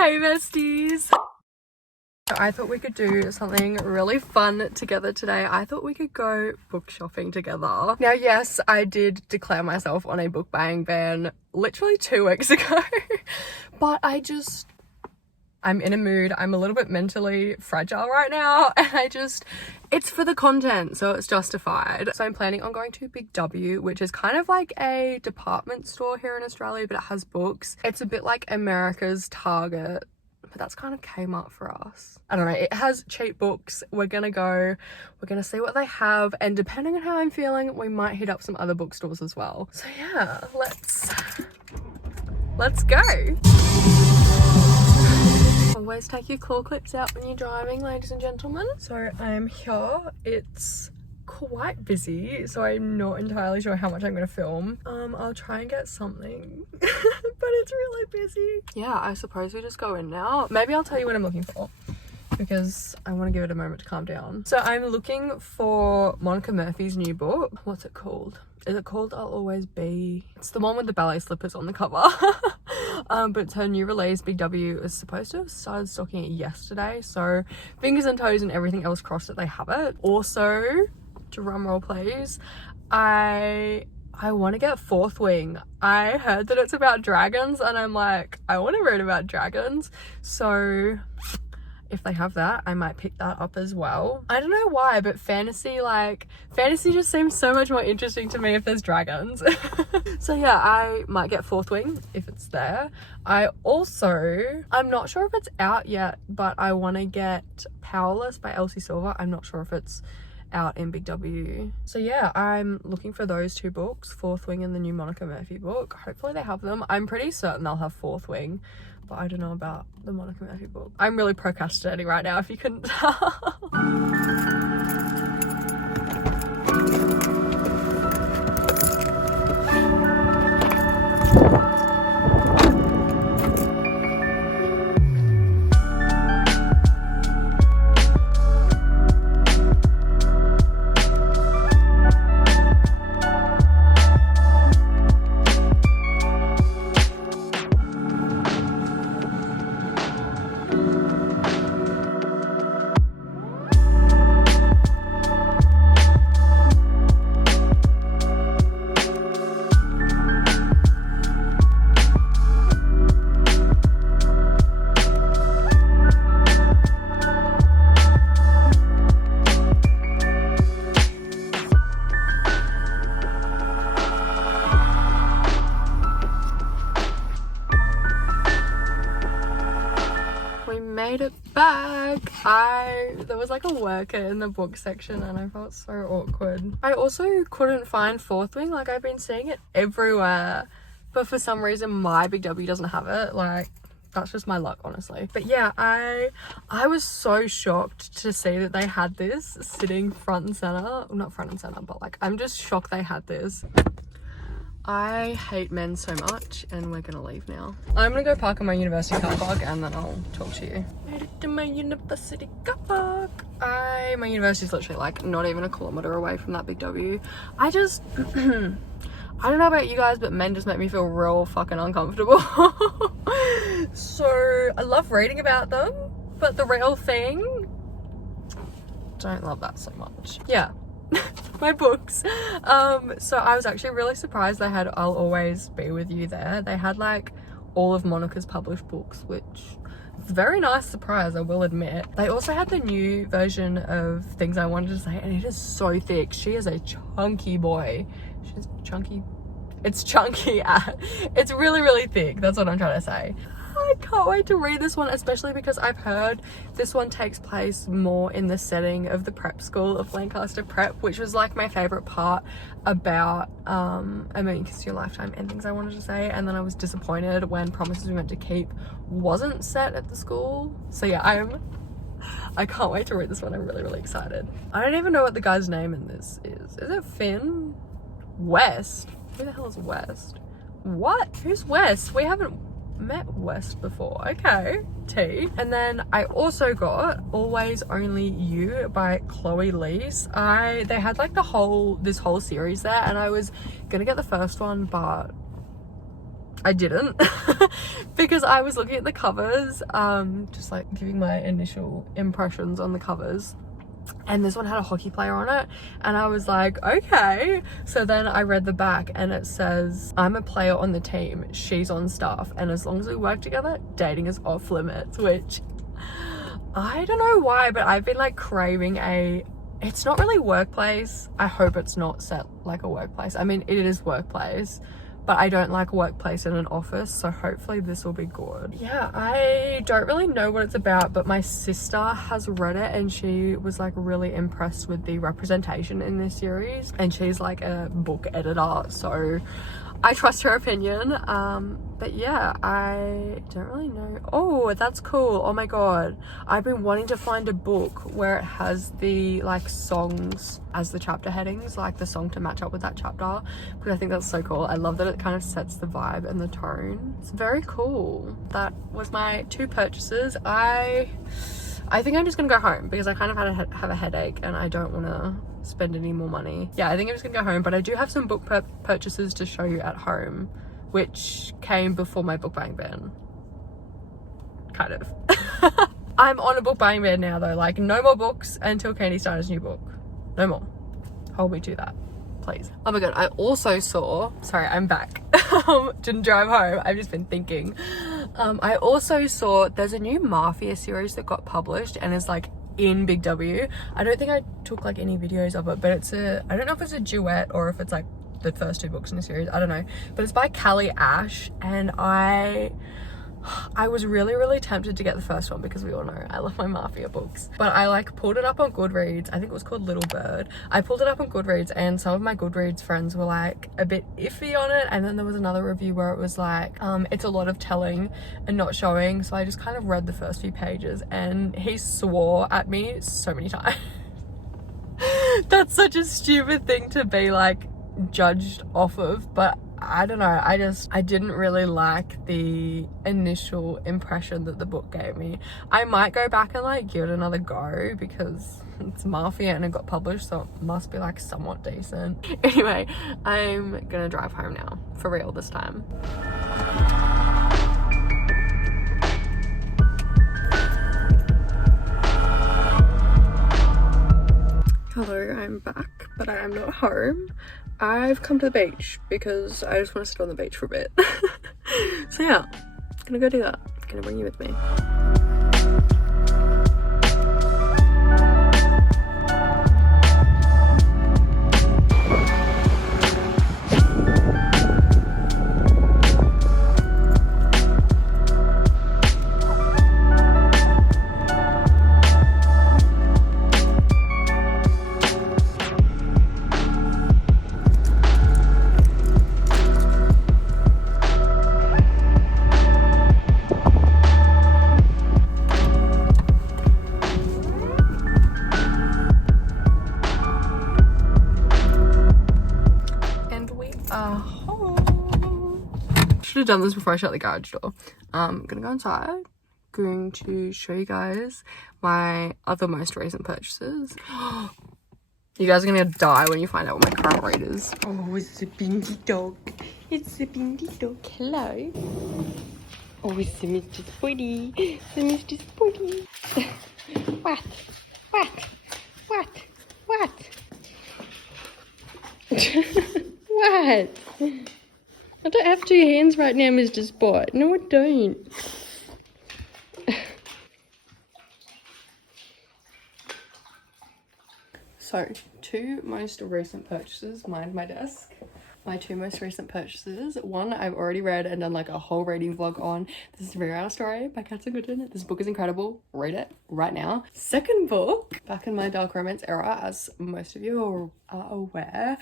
Hey besties! I thought we could do something really fun together today. I thought we could go book shopping together. Now, yes, I did declare myself on a book buying ban literally 2 weeks ago, but I'm in a mood. I'm a little bit mentally fragile right now, and it's for the content, so it's justified. So I'm planning on going to Big W, which is kind of like a department store here in Australia, but it has books. It's a bit like America's Target, but that's kind of Kmart for us. I don't know, it has cheap books. We're gonna see what they have, and depending on how I'm feeling, we might hit up some other bookstores as well. So yeah, let's go. Always take your claw clips out when you're driving, ladies and gentlemen. So I'm here. It's quite busy, so I'm not entirely sure how much I'm going to film. I'll try and get something, but it's really busy. Yeah, I suppose we just go in now. Maybe I'll tell you what I'm looking for, because I want to give it a moment to calm down. So I'm looking for Monica Murphy's new book. What's it called? Is it called I'll Always Be? It's the one with the ballet slippers on the cover. But it's her new release. Big W is supposed to have started stocking it yesterday, so fingers and toes and everything else crossed that they have it. Also, drum roll please, I want to get Fourth Wing. I heard that it's about dragons, and I'm like, I want to read about dragons, so if they have that, I might pick that up as well. I don't know why, but fantasy just seems so much more interesting to me if there's dragons. So yeah, I might get Fourth Wing if it's there. I'm not sure if it's out yet, but I want to get Powerless by Elsie Silver. I'm not sure if it's out in Big W. So yeah, I'm looking for those 2 books, Fourth Wing and the new Monica Murphy book. Hopefully they have them. I'm pretty certain they'll have Fourth Wing, but I don't know about the Monica Murphy book. I'm really procrastinating right now, if you couldn't tell. Made it back. There was like a worker in the book section, and I felt so awkward. I also couldn't find Fourth Wing. Like, I've been seeing it everywhere, but for some reason my Big W doesn't have it. Like, that's just my luck, honestly. But yeah, I was so shocked to see that they had this sitting front and center. Well, not front and center, but like, I'm just shocked they had this. I hate men so much, and we're gonna leave now. I'm gonna go park in my university car park, and then I'll talk to you. Made it to my university car park. My university's literally like not even a kilometer away from that Big W. I don't know about you guys, but men just make me feel real fucking uncomfortable. So I love reading about them, but the real thing, don't love that so much. Yeah. My books. So I was actually really surprised they had I'll Always Be With You there. They had like all of Monica's published books, which is a very nice surprise, I will admit. They also had the new version of Things I Wanted to Say, and it is so thick. She is a chunky boy. She's chunky. It's chunky. It's really, really thick. That's what I'm trying to say. I can't wait to read this one, especially because I've heard this one takes place more in the setting of the prep school of Lancaster Prep, which was like my favorite part about I mean, Kiss Your Lifetime and Things I Wanted to Say. And then I was disappointed when Promises We Meant to Keep wasn't set at the school. So yeah, I can't wait to read this one. I'm really, really excited. I don't even know what the guy's name in this is. Is it Finn? West? Who the hell is West? What? Who's West? We haven't met West before. Okay, T. And then I also got Always Only You by Chloe Leese. They had like this whole series there, and I was gonna get the first one, but I didn't because I was looking at the covers, just like giving my initial impressions on the covers, and this one had a hockey player on it, and I was like, okay. So then I read the back and it says, I'm a player on the team, she's on staff, and as long as we work together, dating is off limits. Which I don't know why, but I've been like craving it's not really workplace. I hope it's not set like a workplace. I mean, it is workplace, but I don't like workplace in an office, so hopefully this will be good. Yeah, I don't really know what it's about, but my sister has read it and she was like really impressed with the representation in this series, and she's like a book editor, so I trust her opinion. But yeah, I don't really know. Oh, that's cool. Oh my god, I've been wanting to find a book where it has the like songs as the chapter headings, like the song to match up with that chapter, because I think that's so cool. I love that it kind of sets the vibe and the tone. It's very cool. That was my 2 purchases. I think I'm just gonna go home because I kind of have a headache and I don't want to spend any more money. Yeah, I think I'm just gonna go home, but I do have some book purchases to show you at home, which came before my book buying ban. Kind of. I'm on a book buying ban now though, like no more books until Candy Steiner's new book. No more. Hold me to that, please. Oh my god, I also saw, sorry, I'm back. Didn't drive home, I've just been thinking. I also saw there's a new Mafia series that got published and is like in Big W. I don't think I took like any videos of it, but it's I don't know if it's a duet or if it's like the first 2 books in the series, I don't know, but it's by Callie Ash, and I was really tempted to get the first one because we all know I love my Mafia books, but I like pulled it up on Goodreads. I think it was called Little Bird. I pulled it up on Goodreads and some of my Goodreads friends were like a bit iffy on it, and then there was another review where it was like it's a lot of telling and not showing, so I just kind of read the first few pages and he swore at me so many times. That's such a stupid thing to be like judged off of, but I don't know, I didn't really like the initial impression that the book gave me. I might go back and like give it another go because it's Mafia and it got published, so it must be like somewhat decent. Anyway, I'm gonna drive home now, for real this time. Hello, I'm back, but I am not home. I've come to the beach because I just want to sit on the beach for a bit. So yeah, gonna go do that. Gonna bring you with me. Should have done this before I shut the garage door. I'm gonna go inside, going to show you guys my other most recent purchases. You guys are gonna die when you find out what my current rate is. Oh, it's a Bindi dog. It's a Bindi dog. Hello. Oh, it's a Mr. Spotty. It's a Mr. Spotty. What? What? What? What? What? I don't have 2 hands right now, Mr. Spot. No, I don't. So, 2 most recent purchases, mind my desk. My 2 most recent purchases. One I've already read and done like a whole reading vlog on. This is a Very Out Story by Katza Gooden. This book is incredible. Read it right now. Second book, back in my dark romance era, as most of you are aware,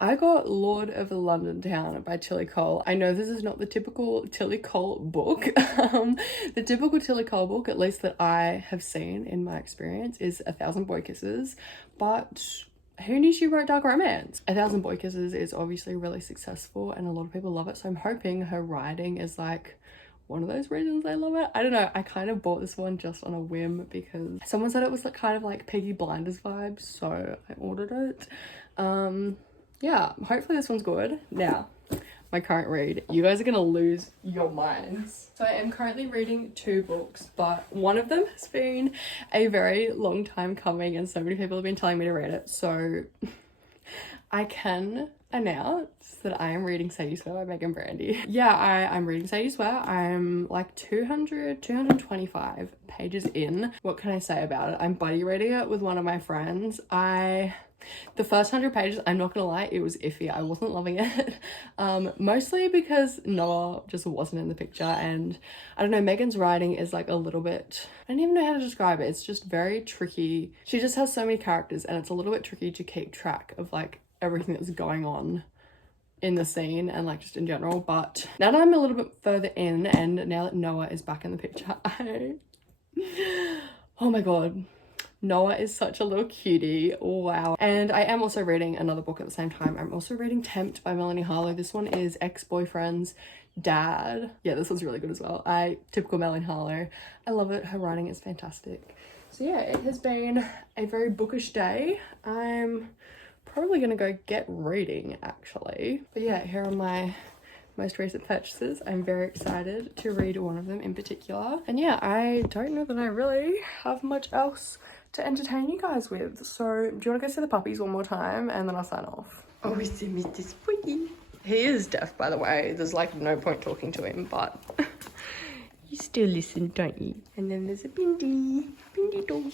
I got Lord of London Town by Tilly Cole. I know this is not the typical Tilly Cole book. The typical Tilly Cole book, at least that I have seen in my experience, is 1,000 Boy Kisses, but who knew she wrote dark romance? 1,000 Boy Kisses is obviously really successful and a lot of people love it, so I'm hoping her writing is like one of those reasons I love it. I don't know, I kind of bought this one just on a whim because someone said it was like kind of like Piggy Blinders vibes, so I ordered it. Yeah, hopefully this one's good. Now, my current read, you guys are gonna lose your minds. So I am currently reading 2 books, but one of them has been a very long time coming and so many people have been telling me to read it. So I can announce that I am reading Sadie Swear by Megan Brandy. Yeah, I'm reading Sadie Swear. I'm like 225 pages in. What can I say about it? I'm buddy reading it with one of my friends. The first 100 pages, I'm not gonna lie, it was iffy. I wasn't loving it. Mostly because Noah just wasn't in the picture, and I don't know, Megan's writing is like a little bit, I don't even know how to describe it. It's just very tricky. She just has so many characters and it's a little bit tricky to keep track of like everything that's going on in the scene and like just in general. But now that I'm a little bit further in and now that Noah is back in the picture, oh my god, Noah is such a little cutie. Wow. And I am also reading another book at the same time. I'm also reading Tempt by Melanie Harlow. This one is Ex-Boyfriend's Dad. Yeah, this one's really good as well. Typical Melanie Harlow. I love it. Her writing is fantastic. So yeah, it has been a very bookish day. I'm probably gonna go get reading actually. But yeah, here are my most recent purchases. I'm very excited to read one of them in particular. And yeah, I don't know that I really have much else to entertain you guys with. So do you want to go see the puppies one more time and then I'll sign off? Oh, we see Mr. Squiggy. He is deaf, by the way. There's like no point talking to him, but you still listen, don't you? And then there's a Bindi dog.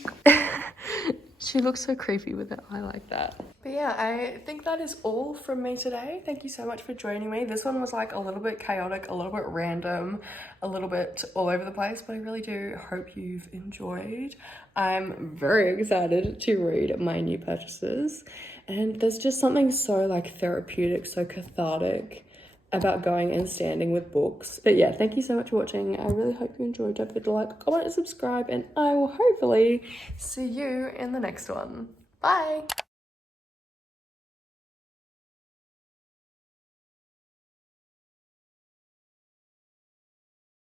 She looks so creepy with her eye like that. But yeah, I think that is all from me today. Thank you so much for joining me. This one was like a little bit chaotic, a little bit random, a little bit all over the place, but I really do hope you've enjoyed. I'm very excited to read my new purchases, and there's just something so like therapeutic, so cathartic about going and standing with books. But yeah, thank you so much for watching. I really hope you enjoyed. Don't forget to like, comment and subscribe, and I will hopefully see you in the next one. Bye.